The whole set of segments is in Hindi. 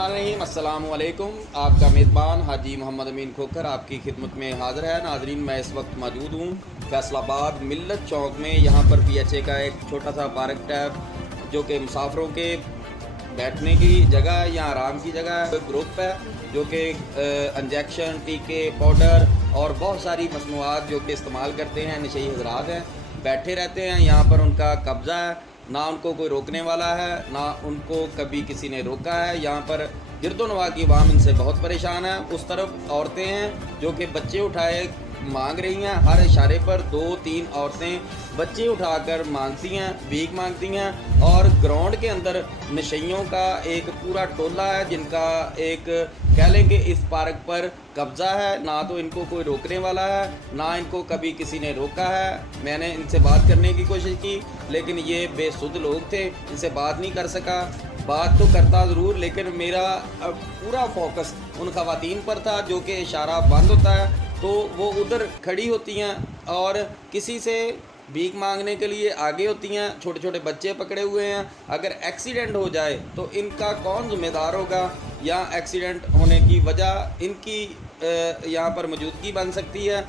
अस्सलामुअलैकुम। आपका मेज़बान हाजी मोहम्मद अमीन खोखर आपकी खिदमत में हाज़िर है। नाजरीन, मैं इस वक्त मौजूद हूँ फैसलाबाद मिल्लत चौक में। यहाँ पर PHA का एक छोटा सा पार्क टैब जो कि मुसाफिरों के बैठने की जगह है या आराम की जगह है। ग्रुप है जो कि इंजेक्शन, टीके, पाउडर और बहुत सारी मसनूआत जो कि इस्तेमाल करते हैं नशई हज़रात हैं, बैठे रहते हैं। यहाँ पर उनका कब्ज़ा है, ना उनको कोई रोकने वाला है, ना उनको कभी किसी ने रोका है। यहाँ पर गिरदोनवा की आवाम इनसे बहुत परेशान है। उस तरफ औरतें हैं जो कि बच्चे उठाए मांग रही हैं। हर इशारे पर 2-3 औरतें बच्चे उठाकर मांगती हैं, भीख मांगती हैं। और ग्राउंड के अंदर नशइयों का एक पूरा टोला है जिनका एक कह लें कि इस पार्क पर कब्ज़ा है। ना तो इनको कोई रोकने वाला है, ना इनको कभी किसी ने रोका है। मैंने इनसे बात करने की कोशिश की लेकिन ये बेसुध लोग थे, इनसे बात नहीं कर सका। बात तो करता ज़रूर लेकिन मेरा पूरा फोकस उन ख़वातीन पर था जो कि इशारा बंद होता है तो वो उधर खड़ी होती हैं और किसी से भीख मांगने के लिए आगे होती हैं। छोटे छोटे बच्चे पकड़े हुए हैं। अगर एक्सीडेंट हो जाए तो इनका कौन ज़िम्मेदार होगा, या एक्सीडेंट होने की वजह इनकी यहाँ पर मौजूदगी बन सकती है।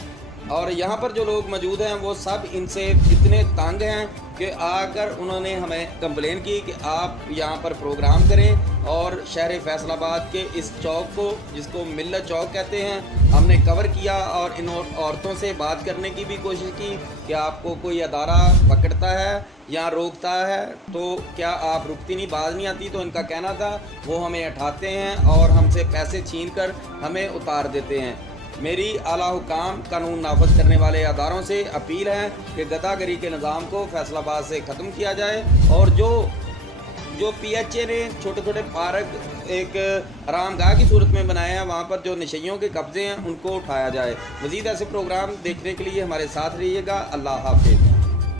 और यहाँ पर जो लोग मौजूद हैं वो सब इनसे इतने तंग हैं कि आकर उन्होंने हमें कंप्लेन की कि आप यहाँ पर प्रोग्राम करें और शहर फैसलाबाद के इस चौक को, जिसको मिल्लत चौक कहते हैं, हमने कवर किया। और इन औरतों से बात करने की भी कोशिश की कि आपको कोई अदारा पकड़ता है या रोकता है तो क्या आप रुकती नहीं, बाज नहीं आती। तो इनका कहना था वो हमें उठाते हैं और हमसे पैसे छीन कर हमें उतार देते हैं। मेरी आला हुकाम कानून नाफज करने वाले अदारों से अपील है कि गदागरी के निज़ाम को फैसलाबाद से ख़त्म किया जाए और जो PHA ने छोटे छोटे पार्क एक आरामगाह की सूरत में बनाए हैं, वहाँ पर जो नशइयों के कब्ज़े हैं उनको उठाया जाए। मज़ीद ऐसे प्रोग्राम देखने के लिए हमारे साथ रहिएगा। अल्लाह हाफ़िज़।